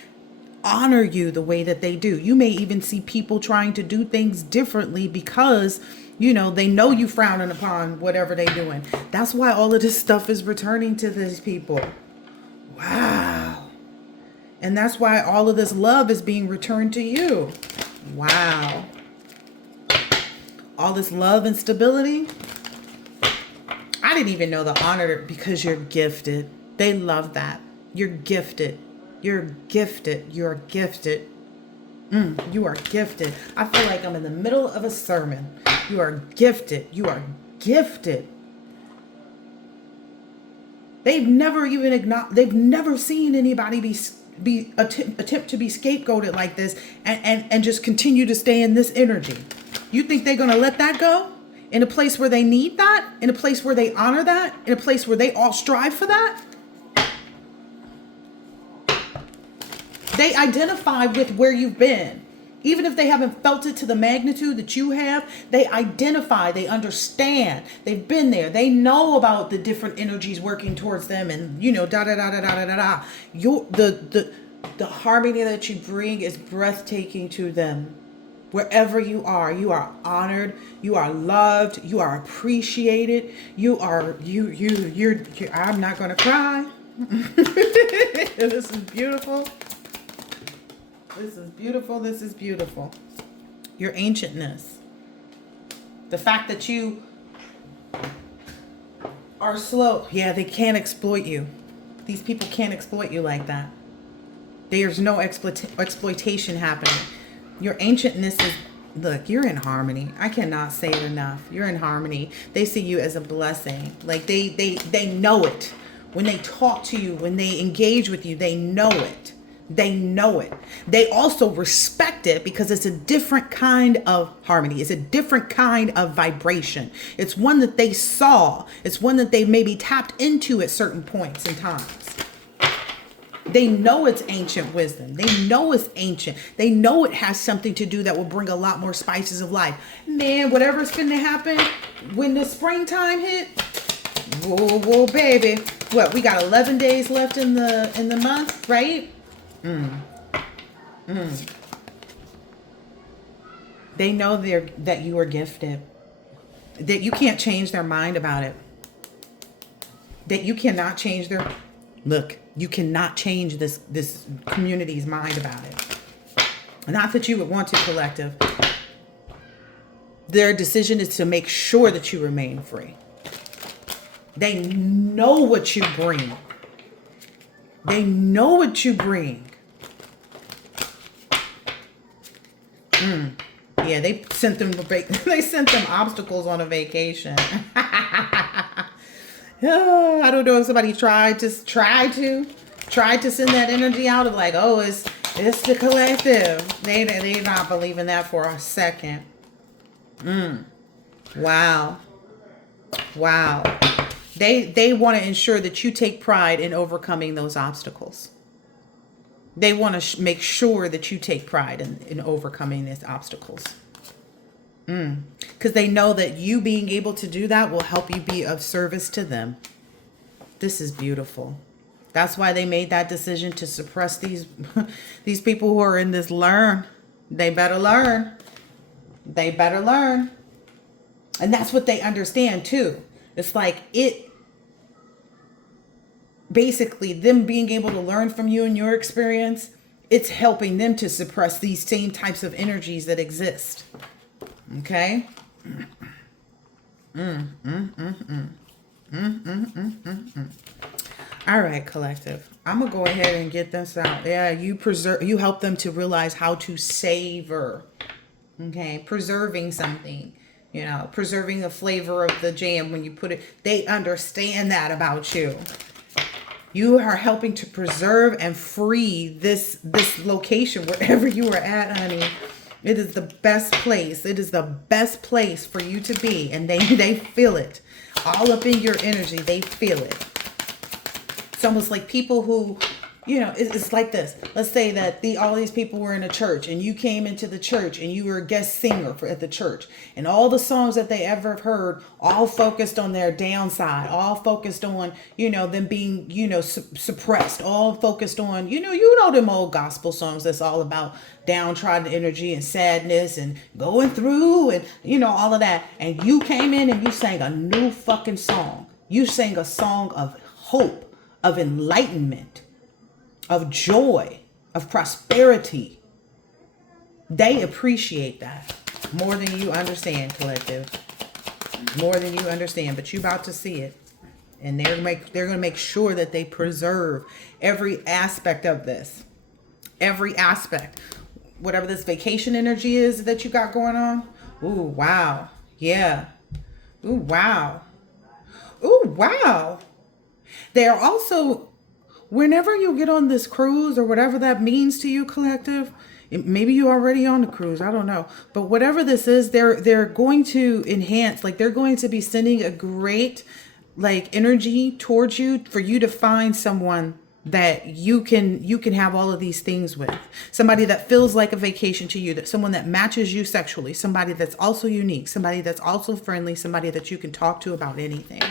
honor you the way that they do. You may even see people trying to do things differently because, they know you frowning upon whatever they're doing. That's why all of this stuff is returning to these people. Wow. And that's why all of this love is being returned to you. Wow. All this love and stability. I didn't even know the honor because you're gifted. They love that. You're gifted. You're gifted. You're gifted. You are gifted. I feel like I'm in the middle of a sermon. You are gifted. You are gifted. They've never even acknowledged. They've never seen anybody attempt to be scapegoated like this and just continue to stay in this energy. You think they're gonna let that go? In a place where they need that? In a place where they honor that? In a place where they all strive for that? They identify with where you've been. Even if they haven't felt it to the magnitude that you have, they identify, they understand. They've been there. They know about the different energies working towards them and, da-da-da-da-da-da-da-da. The harmony that you bring is breathtaking to them. Wherever you are honored, you are loved, you are appreciated, you're I'm not going to cry. This is beautiful. This is beautiful. This is beautiful. Your ancientness. The fact that you are slow. Yeah, they can't exploit you. These people can't exploit you like that. There's no exploitation happening. Your ancientness is, look, you're in harmony. I cannot say it enough. You're in harmony. They see you as a blessing. Like they know it. When they talk to you, when they engage with you, they know it. They know it. They also respect it because it's a different kind of harmony. It's a different kind of vibration. It's one that they saw. It's one that they maybe tapped into at certain points in times. They know it's ancient wisdom. They know it's ancient. They know it has something to do that will bring a lot more spices of life. Man, whatever's going to happen when the springtime hit, whoa, baby. What, we got 11 days left in the month, right? They know that you are gifted. That you can't change their mind about it. That you cannot change you cannot change this community's mind about it. Not that you would want to, collective. Their decision is to make sure that you remain free. They know what you bring. They know what you bring. Yeah, they sent them obstacles on a vacation. I don't know if somebody tried to send that energy out of like, oh, it's the collective. They not believing that for a second. Wow. They want to ensure that you take pride in overcoming those obstacles. They want to make sure that you take pride in overcoming these obstacles. Because they know that you being able to do that will help you be of service to them. This is beautiful. That's why they made that decision to suppress these people who are in this learn. They better learn. They better learn. And that's what they understand too. It's like basically them being able to learn from you and your experience, it's helping them to suppress these same types of energies that exist. Okay? All right, collective. I'm going to go ahead and get this out. Yeah, you help them to realize how to savor. Okay? Preserving something. Preserving the flavor of the jam when you put it. They understand that about you. You are helping to preserve and free this location, wherever you are at, honey. It is the best place. It is the best place for you to be. And they feel it. All up in your energy, they feel it. It's almost like people who it's like this. Let's say that all these people were in a church, and you came into the church, and you were a guest singer at the church, and all the songs that they ever heard all focused on their downside, all focused on them being suppressed, all focused on them old gospel songs that's all about downtrodden energy and sadness and going through and all of that. And you came in and you sang a new fucking song. You sang a song of hope, of enlightenment, of joy, of prosperity. They appreciate that more than you understand, collective. More than you understand, but you about to see it. And they're going to make sure that they preserve every aspect of this. Every aspect. Whatever this vacation energy is that you got going on. Ooh, wow. Yeah. Ooh, wow. Ooh, wow. They're also, whenever you get on this cruise or whatever that means to you, collective, maybe you're already on the cruise, I don't know. But whatever this is, they're going to enhance, like they're going to be sending a great energy towards you for you to find someone that you can have all of these things with. Somebody that feels like a vacation to you, that someone that matches you sexually, somebody that's also unique, somebody that's also friendly, somebody that you can talk to about anything.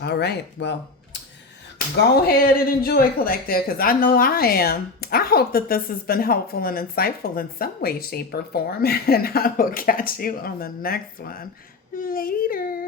All right, well, go ahead and enjoy, collective, because I know I am. I hope that this has been helpful and insightful in some way, shape, or form, and I will catch you on the next one later.